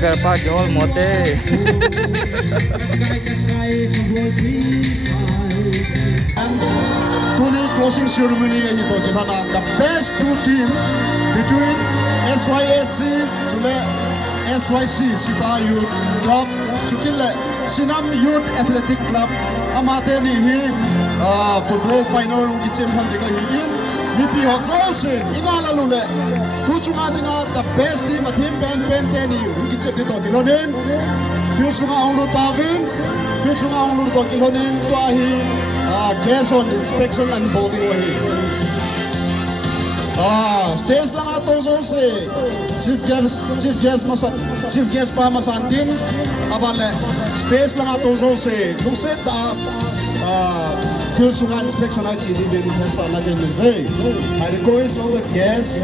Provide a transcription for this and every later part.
कर पा जोल मोते Tony closing ceremony ini to di mana the best two team between SYSC to le SYC Sita Youth Club chukin le Sinam Youth Athletic Club amate ni hi football final gi champion dinga hi in mipi hoso se ingala lule kuchunga dinga the best team athim pen ni gi chepti to kilonen fusunga onglu tavin fusunga onglu to kilonen to hi gas on inspection and boarding wahi. Stage lang ato so se chief guest pa masantin abale stage lang ato so se luset da full inspection I see the pesa na din say I request all the guests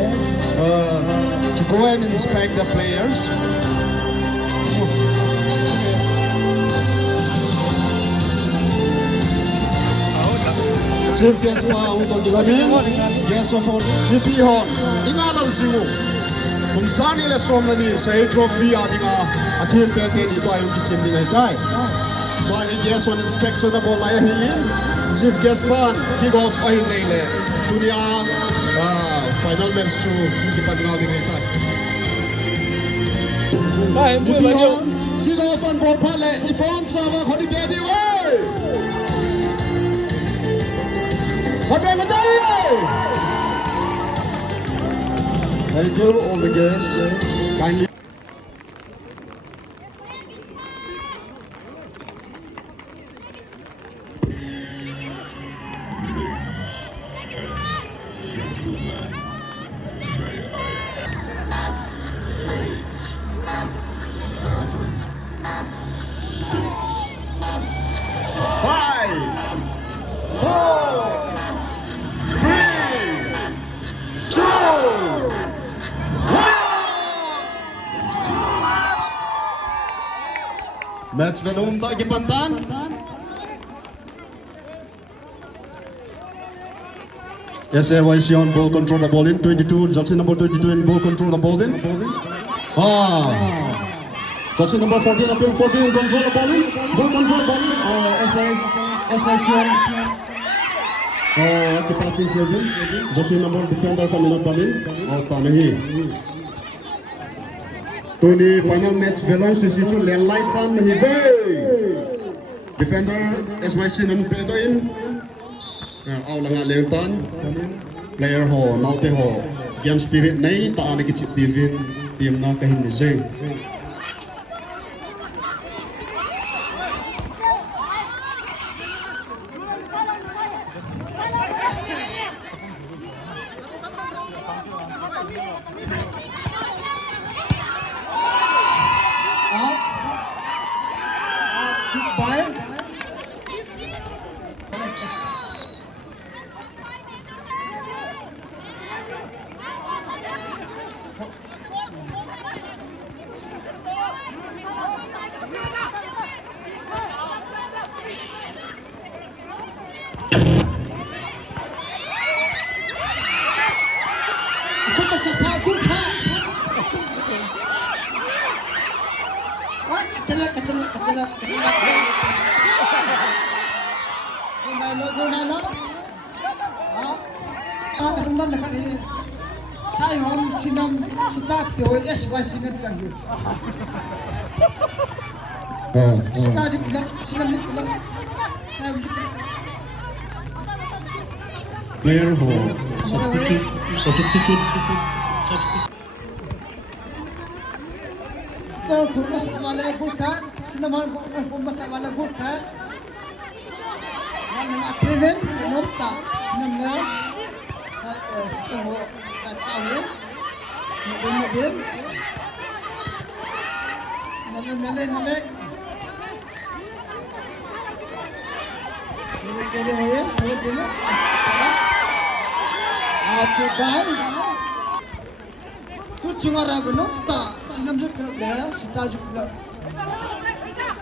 to go and inspect the players. Chief guest pa untuk dilamin guest of honor Nipihon ingalal singo kung saan nila somani sa trophy adinga athil pete dito ayong kitchen dinga hitay so ay guest on inspection na bola yahin chief guest pan kick off ay nile dunia final match to dipadngal dinga hitay Nipihon kick off ang ball pale ipon sa mga khodi pedi way Thank you, all the guests. Kindly. Match venom tak gipantan. SAYC on ball control the ball in 22. Jersey number 22 in ball control the ball in. Jersey number 14 up in 14 control the ball in. Ball control ball in. SYC on. The passing Kevin. Jersey number defender coming up ball in. Tanahi. Tony final match velong sisichu landlight san hive defender SYC nan pedoin aw langa leutan player ho naute ho game spirit nei ta ani kichip divin team na kahin ni jay Saya hom sinam stak to SYC ngan chahiye. Stak dikla sinam dikla. Saya dikla. Player ho substitute. Stak humas wala gurkha sinam humas wala gurkha. Nan aktiven nomta sinam gas. Stak ho tahun mobil nale kele hoye sawat dilo aap bhai kuchungara benokta sinam je kla sita jukla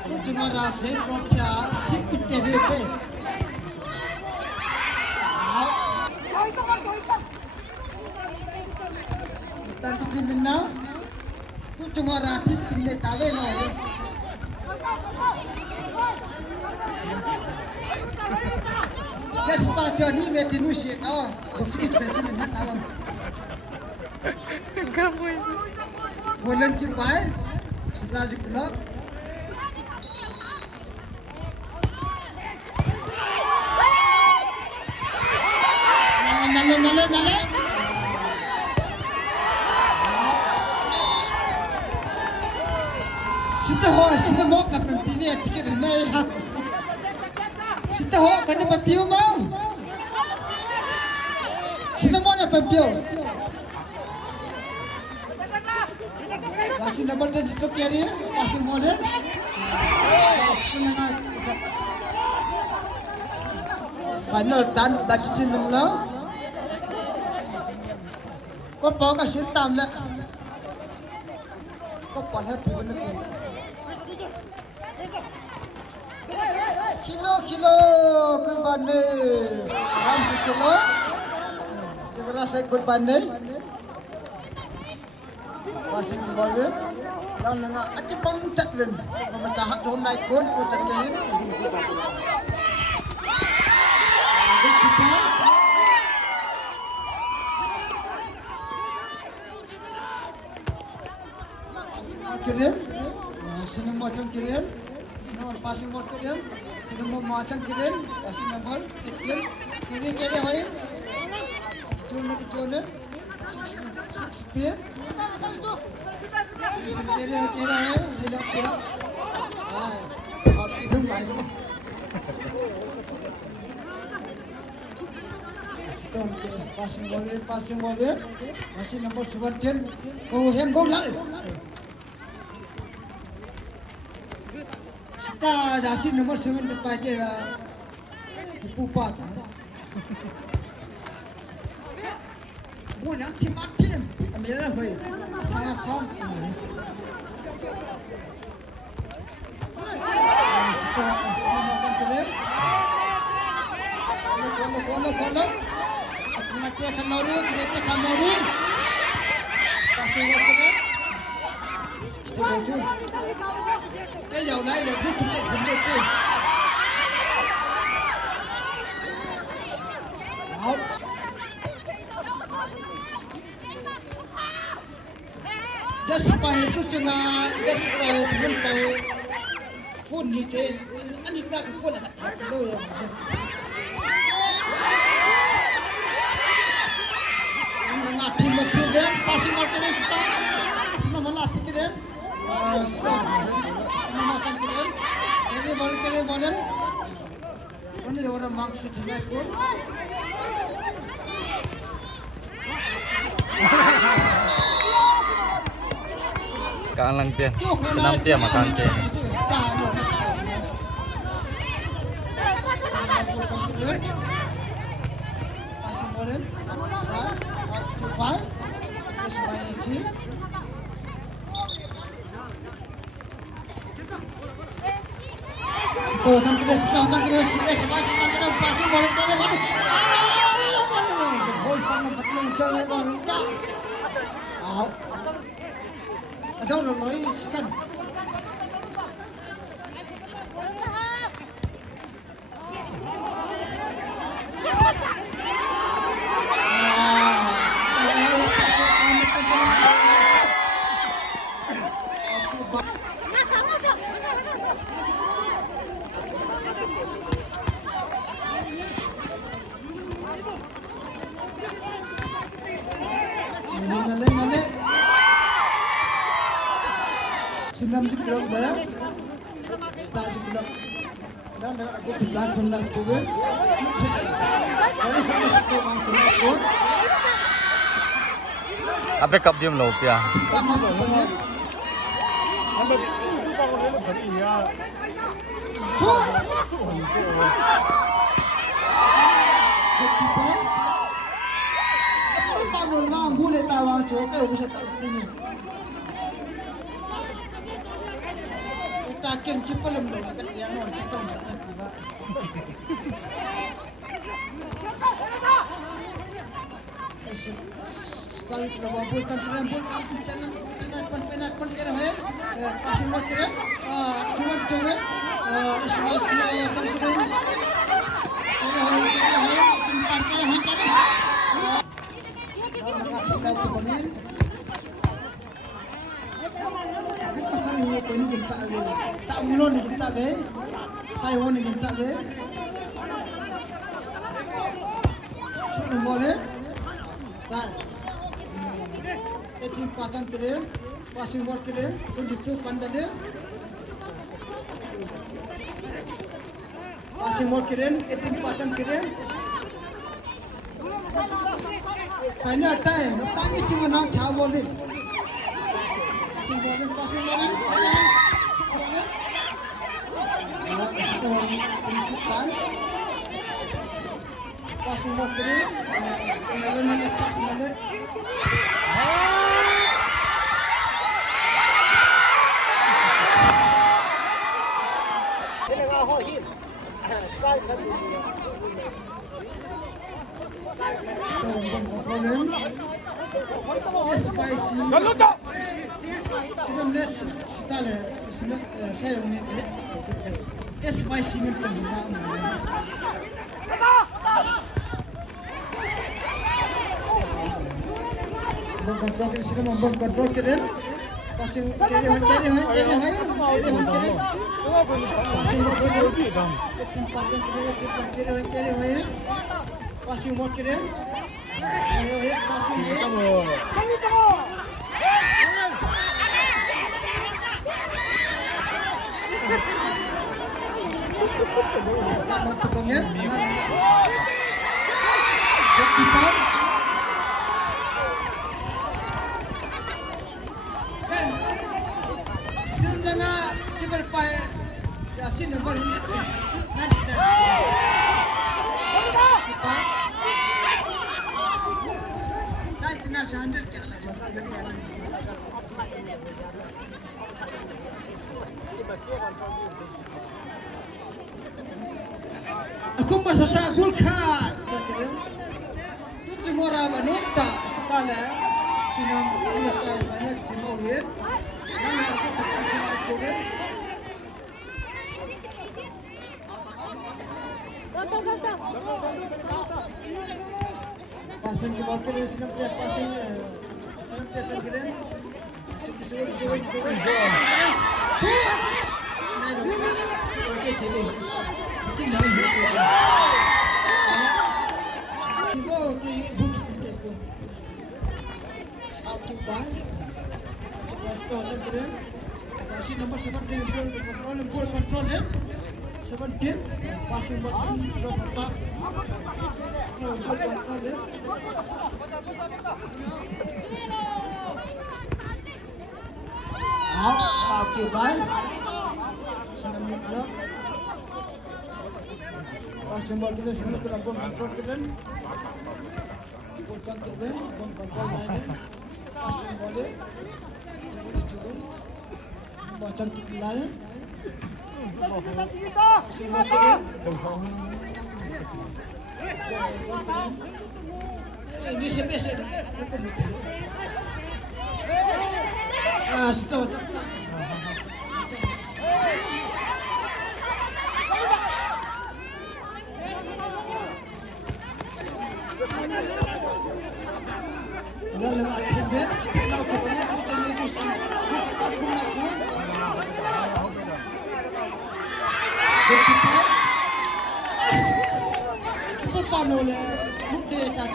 kuchungara se tropya tipitte hete Thank you, team now. tu cungara tip pinne tawe no yes pa jani me tinu si no do fit sa chimen han awam bolan ki bai strategic club nale Sita mo ka pempini tiket na ya. Sita ho ka na pempio mo. Sita mo na pempio. Kasi na bata dito kaya kasi mo din. Sita na final dan dakichin mo. Ko pa ka sintam la. Ko pa ha puno ko. Kilo ke bande ram sekilo kira saya ikut bande pasing boleh dan lenga aci pangcat len memecah jom naik pun ucap ini pasing kirim sini macam kirim nomor passing mode kirim sini mau macam kirim passing nomor kirim kiri kiri hoy kicune six speed sini kiri kiri hoy hilang kira hai ab hidung main stone ke passing mode masih nomor 17 go hem go lal Kita rasi nomor 7 depan kira Pupa ta. Bukan tim ambil hoi. Asam-asam. Sita macam kelir. Kalau. Aku mati akan lori, kereta akan lori. Pasal apa? Cuba. Cái dầu này là rút chúng ta không được chứ. Đó. Just by rút chúng ta, just by rút by phun như thế, anh ta cái phun là thật cái đôi rồi. Anh ngắt thêm một thêm đến, passing một cái start, xin nó là cái đến. Start. Macam kirim, kiri balik. Ini orang maksud jenak pun. Kaan lang dia, senam dia makan dia. Masih boleh, Dubai, Ismaili. Oh, sampai yes, masih nanti passing boleh kiri mana? Gol fan betul jalan orang. Ada orang lain sekan. Nale. Sinam si blok dah. Start si blok. Dan aku kelak hendak turun. Jadi kamu sepuluh mangkuk pun. Apa kap dia melau pia? Kamu boleh. Anda itu bangun ini beri ya. So. Bangun mang boleh tawang cokek bisa tak ini. Kita akan cepat lembut kat yang orang cepat sana tiba. Sekali kedua bol cantiran bol penak kira hai passing ball kira cuman Ismail cantiran kira hai timpan kira hai nak ke bonin pasal ini ko ni kita be tak mulon ni kita be saya won ni kita be sudah boleh tak Etin pacan keren, passing ball keren, unditu pandade. Passing ball keren, etin pacan keren. Final time, tangi cuma nak thabo be. Passing ball, ayan, ball. Kita orang input plan. Passing ball keren, nale pass nale. Spicy. Sinam les style sinam saya ni spicy ni tu nama. Bom control ke sinam bom control keren. Passing carry on keren. Passing ball keren. Ketin pajan carry on. Passing ball keren. Ayo passing dia. Nak tukangnya. Keeper. Sinna keeper pai Yasin nomor ini. Nanti. Keeper. Nanti nasi 100 ke ala jumpa ni ada. Aku masa sagul khat. Tu cuma rabanukta setala sinam ulat banyak cuma uir. Nana aku katakan aku be. Passing ke bawah kiri sinam dia passing sinam dia cengkiran. Cuba. Nai rumah. Okey sini. Mungkin dah hidup. Ibu di buku cinta pun. Aku buy. Pastor cengkiran. Passing nomor 17 ball control ya. 17 passing ball sudah tepat. Ball control ya. Aku buy. Senang muda. Passing ball kita sini kita bom control kita. Ball control, bom control lain. Passing ball dia. Macam tu lain. Passing ball kita. Ini spesial. Bukan betul. Stop. Lalu akhir bet, kita kau banyak macam ni mesti kita kau nak buat. Kita apa nolak mukti atas.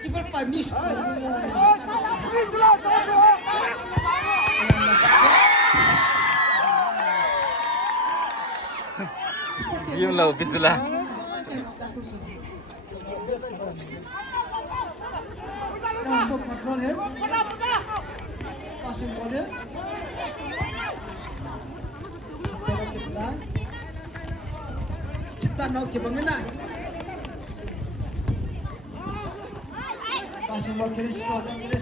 Kita pai miss. Sium lah, bislah. Sekarang kontrol ya. Passing ball ya. Pero kita nak ke bangna. Passing ball kiri stop kontrol.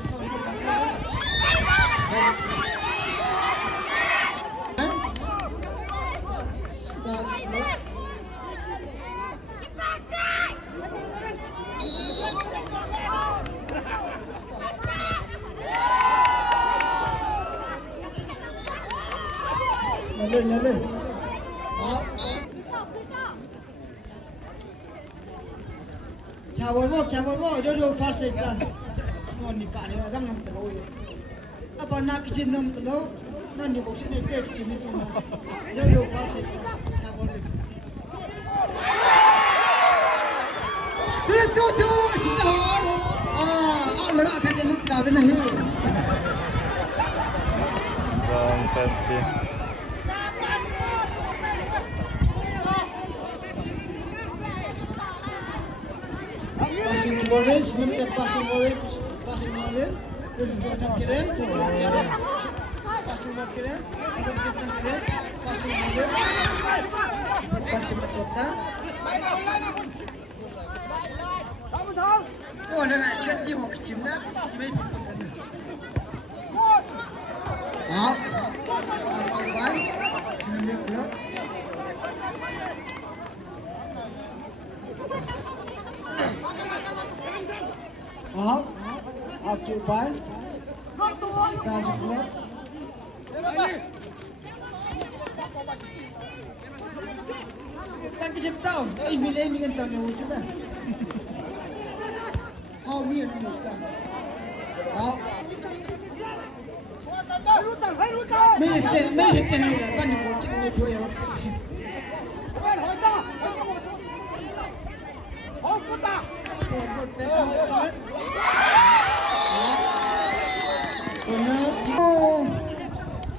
nale. Kya bolmo, jojo farse ita. Non ni kaya rang nam telo ye. Apa nak kicin nam telo, non ni boxing ni ke kicin itu na. Jojo farse ita. Kya bolmo. Tu setahun. Lega akan elok dah benar he. Bang Santi. Passing ball, snap passing ball. Terus dua cangkiran, passing ball keren, seperti cangkiran, passing ball. Depan cepat total. Oh, dengan jadi hok cimna, sikit baik. Apa baik? Sini pula. Okey baik. Kita cukup. Tak kejap tahu. Milih kan tahun yang macam mana? Mian muka. Mấy cái này là ban một cái người thuê học sinh.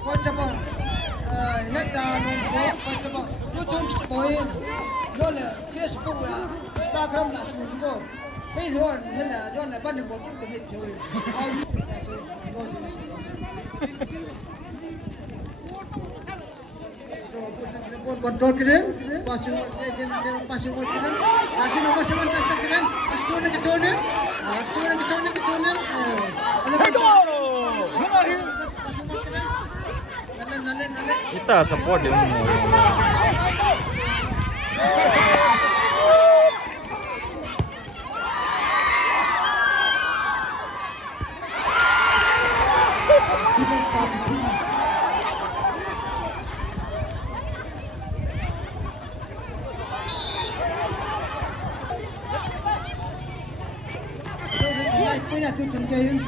Quan trọng hết đà luôn có quan trọng nó trong sport nó là Facebook là Instagram là xuống vô bây giờ thế là nó là ban một cái của mình thôi ai biết là rồi nó là gì control kirim passing kirim passing nomor 7 tak kirim kecuali passing kirim nale Kita support dia umur. kita pakai tim punya tu cengkehin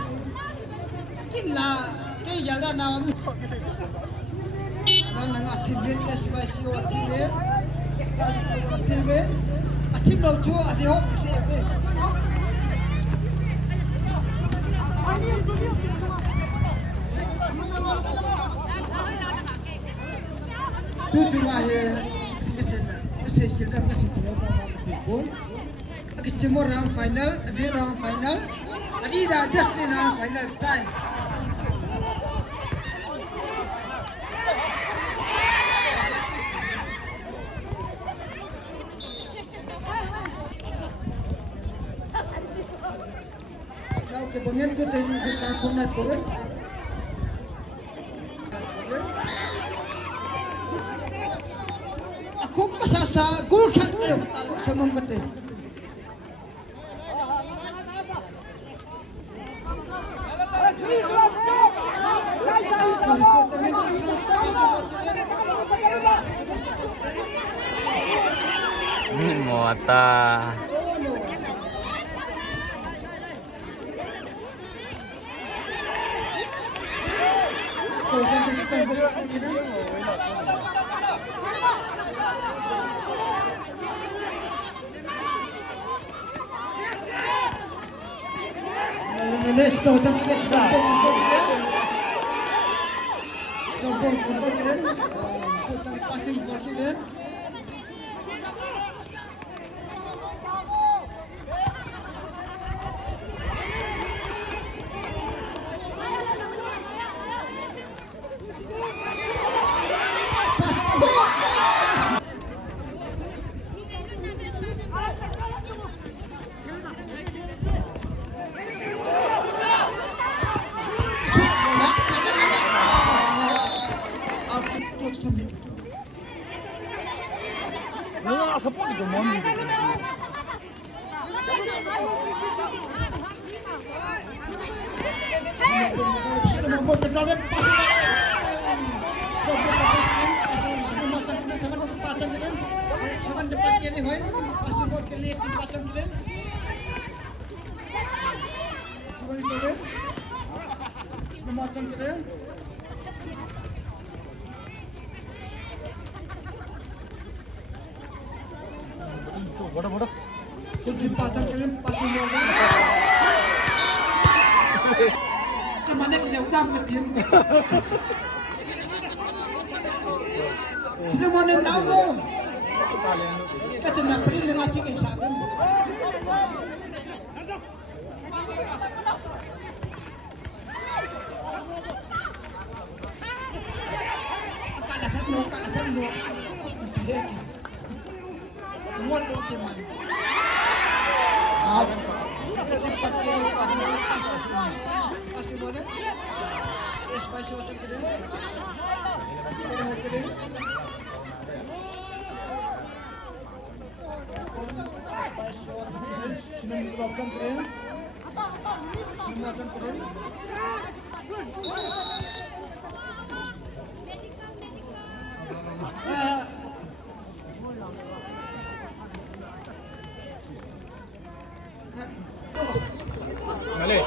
kila ke jaga nama mi dan nang aktifin SYC aktifin kita juga aktifin aktif lo tu ada hok sebe tu cuma ye kesana kita kalau aktifun Kecemur round final, round final. Tadi dah just ni round final time. Kalau kebanyakan tu jadi kita kunat pun. Aku pasasa gol kan dia betul sama betul. Muata. Nggak support itu mau. Sudah membuat kendaraan pasang saban pacan kalian. Saban depan kiri hoy. Pasti buat kiri tim pacan kalian. Coba coba. Semua pacan kalian. বড় বড় Tim pacan kalian pasti buat. Kemana kena udang ke tim? Sino mo nang nawo? Kasi napili nga sige sa akin. Akala kan mo. Heki. Muat mo timay. Kasi pagkiri pa pasti boleh. Spicy water kiri. Kiri. Spicy water kiri. Sino program kiri. Sino water kiri. Dale.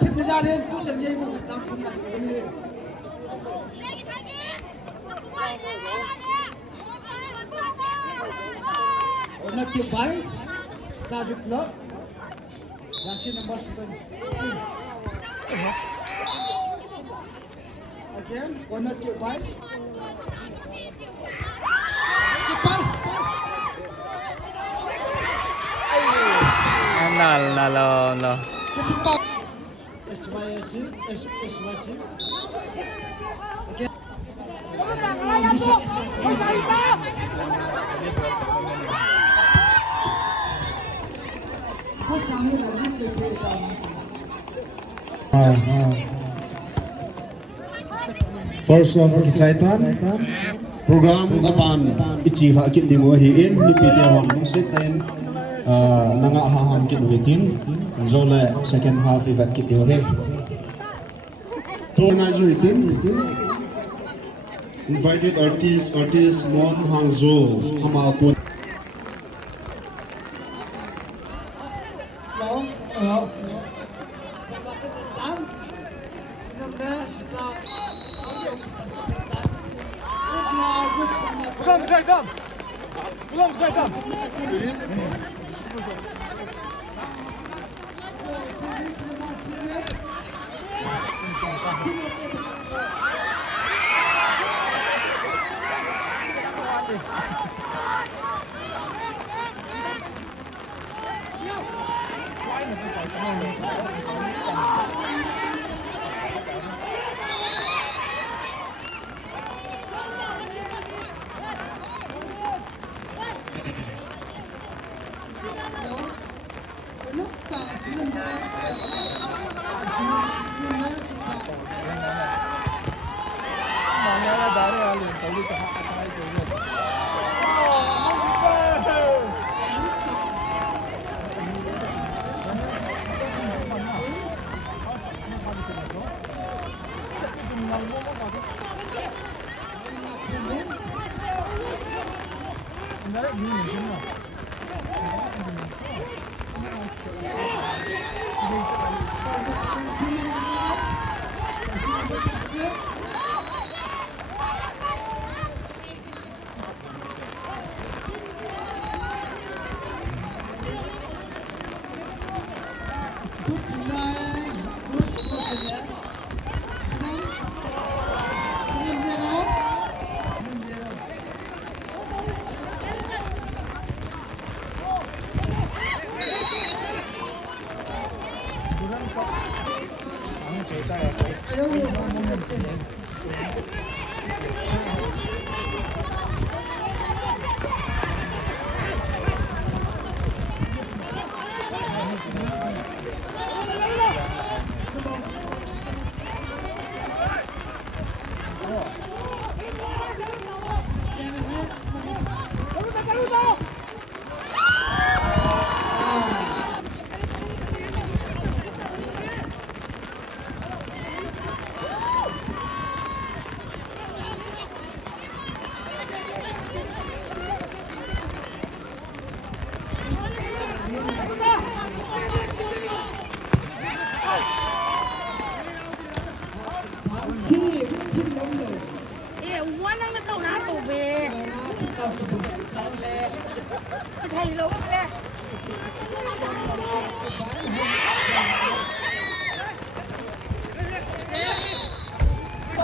Thích ra lên cứ chẳng dây một tao không đặt cái gì. Corner kick by Stajik Club. Jersey number 17. Again, corner kick by keeper. No. Keeper. SYSG. Again. Bisa. Kau sahur lagi betul. First of Kichaitan program apan ichi ha kit dingo hi in ni pite hon mong seten nanga ha han kit witin zole second half event kit yo he to na zu itin invited artist Mon Hangzo Hama Kun Hello. Bakit datang? Sebenarnya setelah Ulan Zaydan.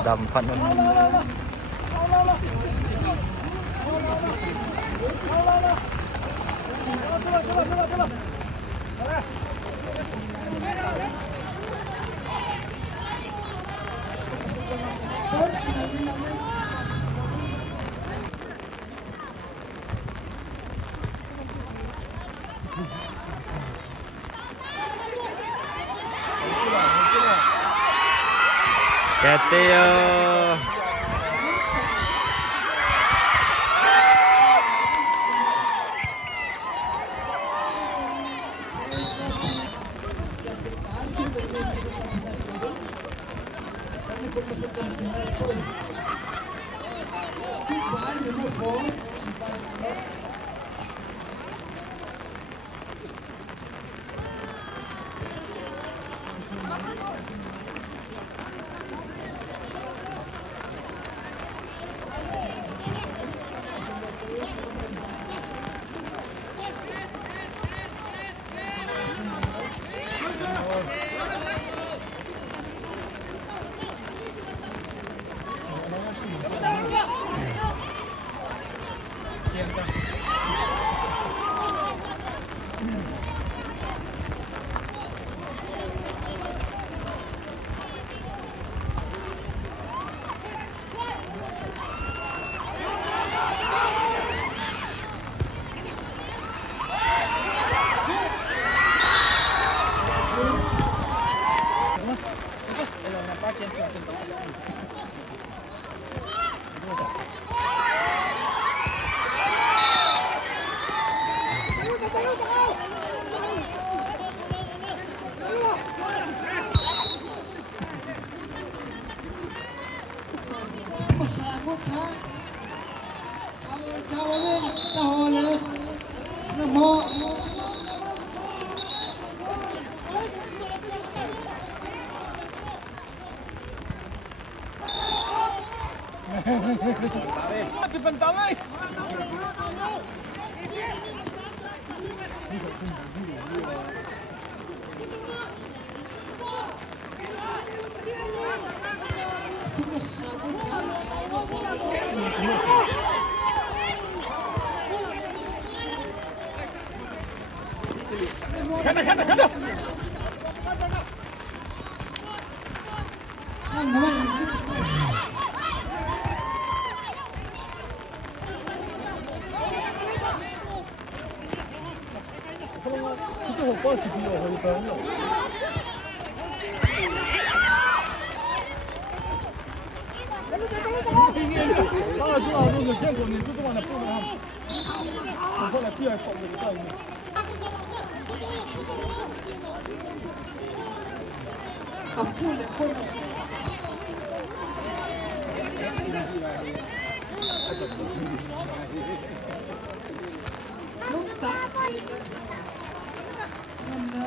ดำพันนั้น Keteo. Masagok ha. Ang kawaling Staholes. Sinamo. Di pantamay. Masagok ha. 간다. Ang naman. 그쪽은 버스 뒤로 가니까요. 아, 좋아. 너见过你这么的不能。我说了，第二手的教育。 Apul, apul. Lúc tạ thì xong đó.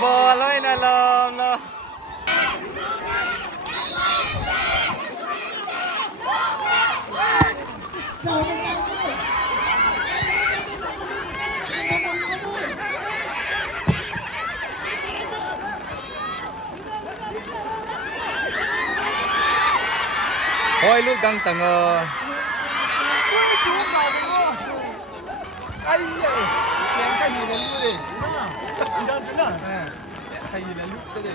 Boleh na lom lo. Ôi lúc căng tầng ai vậy đèn cái gì lên luôn đi cái gì lên lúc thế đi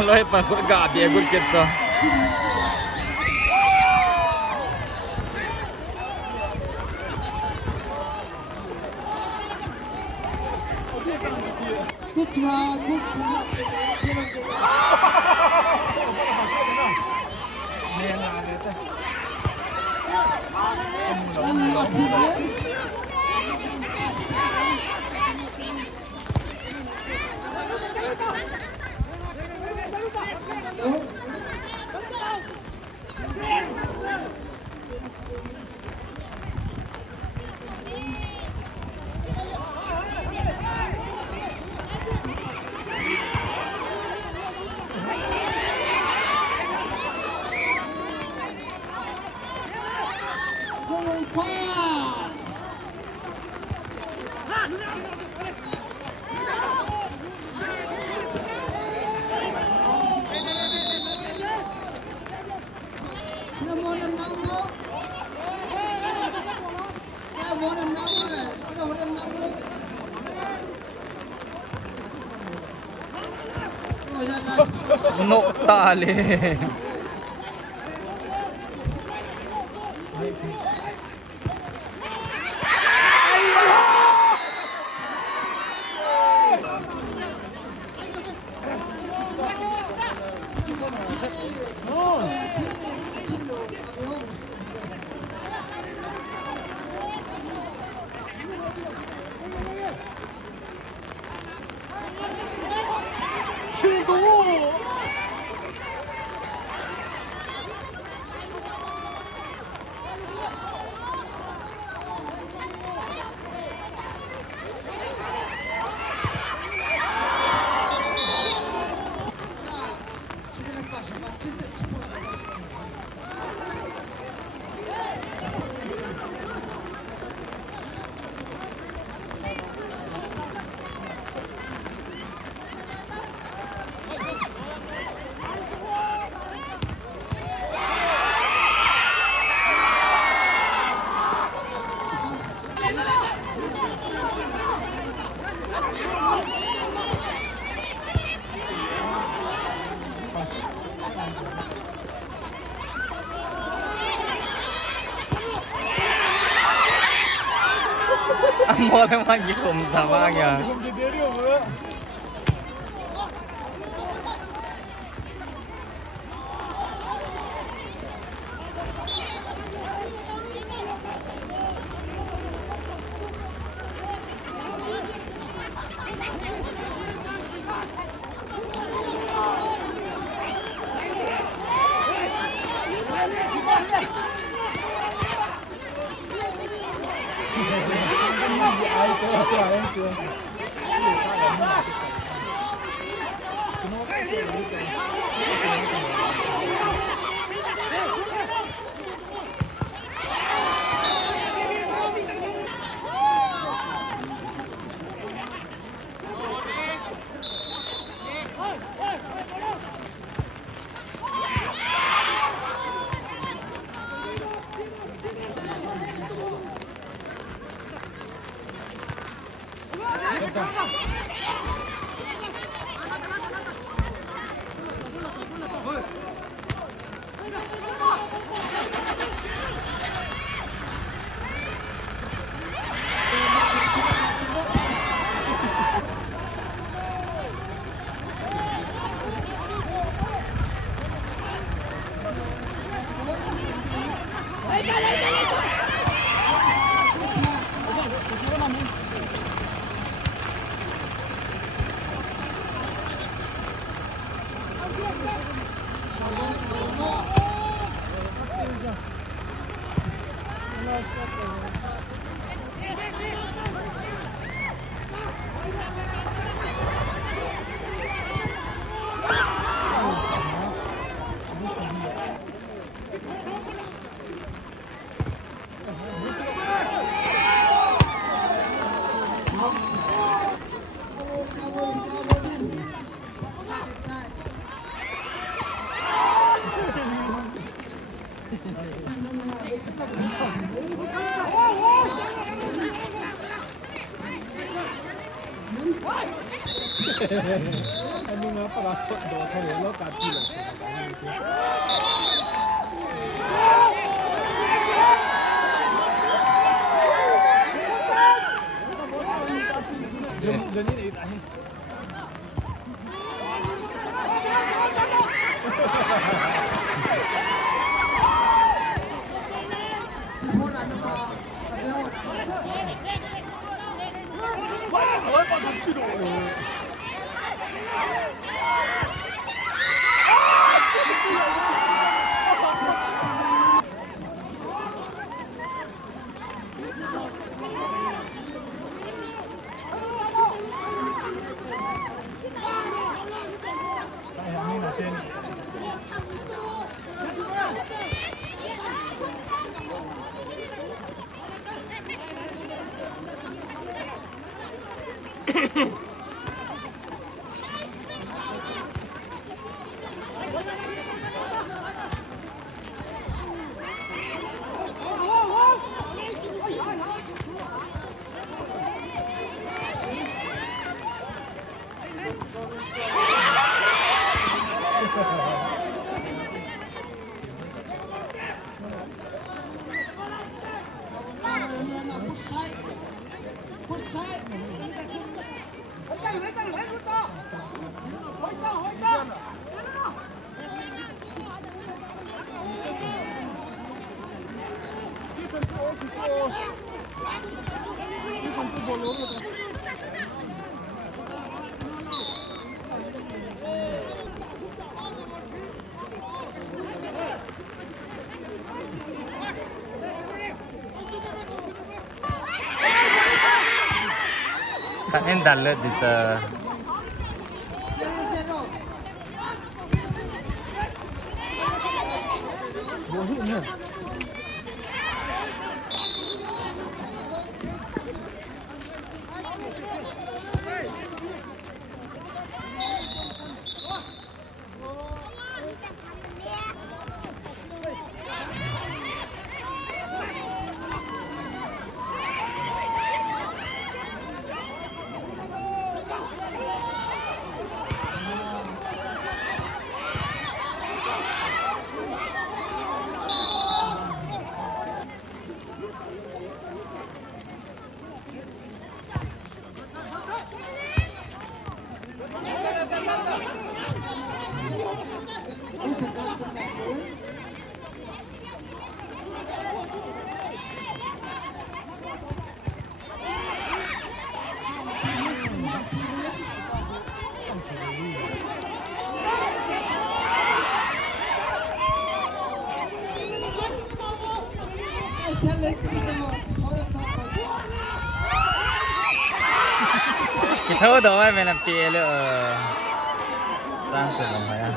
Aloy pa ko gabi good kid so. No tali. mo naman yung tama nga. Không thể đến được nữa. Ai chơi em chưa? Ano nga pala sa do ka lo ka tilo. Jadi ni itahin. Sipon ano pa? Kadihot. Wala pa dito. Ayangin natin. Push side. Push side. Kain dalat di sa 0-0. Bohi niya. 살래 그냥 더랬다 Cái thơ đó em làm tìa lỡ Giang sử lòng phải à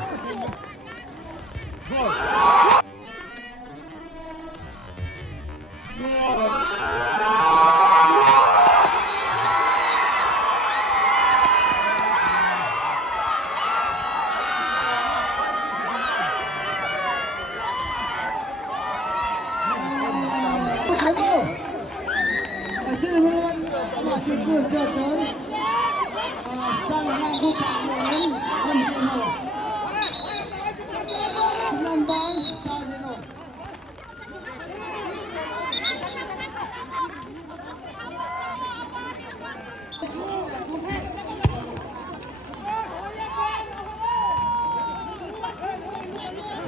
xin mời các trường cười cho tới Stan là ngang vô cả lớn hơn gì nào xin làm bóng Stan gì nào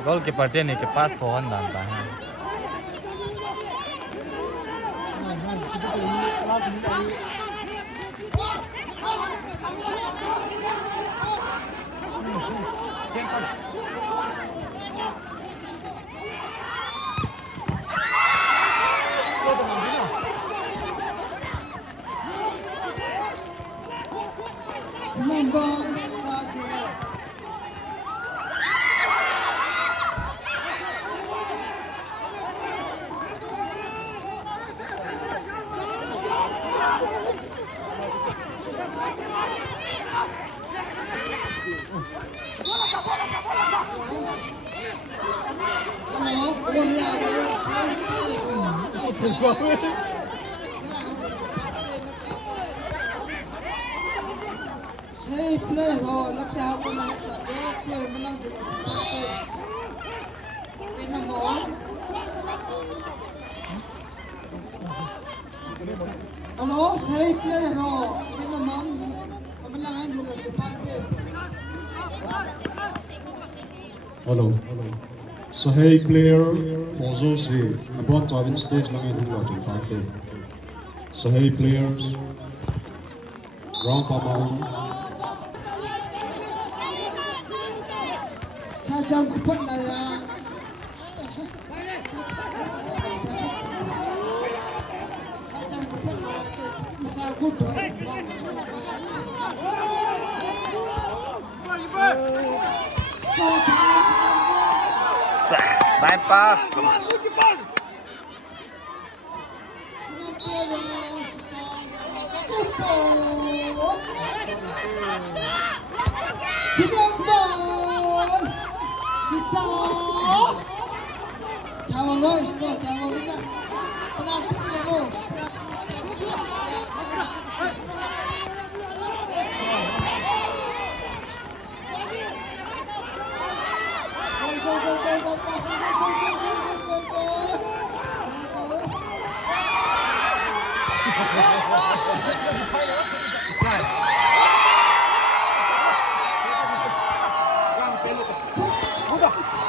Goalkeeper dia ni ke pass phone dan tahan. xin làm bóng Stan gì nào Hello, quân là Say play rồi, lắc đảo của này sẽ cho chơi mà làm được cái năm món. Hello, say play rồi, cái năm món mà làm anh được chụp cái. Hello. So hey player, Mozo si nabuat sa amin stage lang yung hula dyan parte. So hey players, ground pa maun. Cha chang ku pat la ya. Cha chang ku pat la masa ku to. So Time pass. Sinambon, Sita, tawag mo, Sita, tawag mo na. Penalti niya mo, Go, passing, go.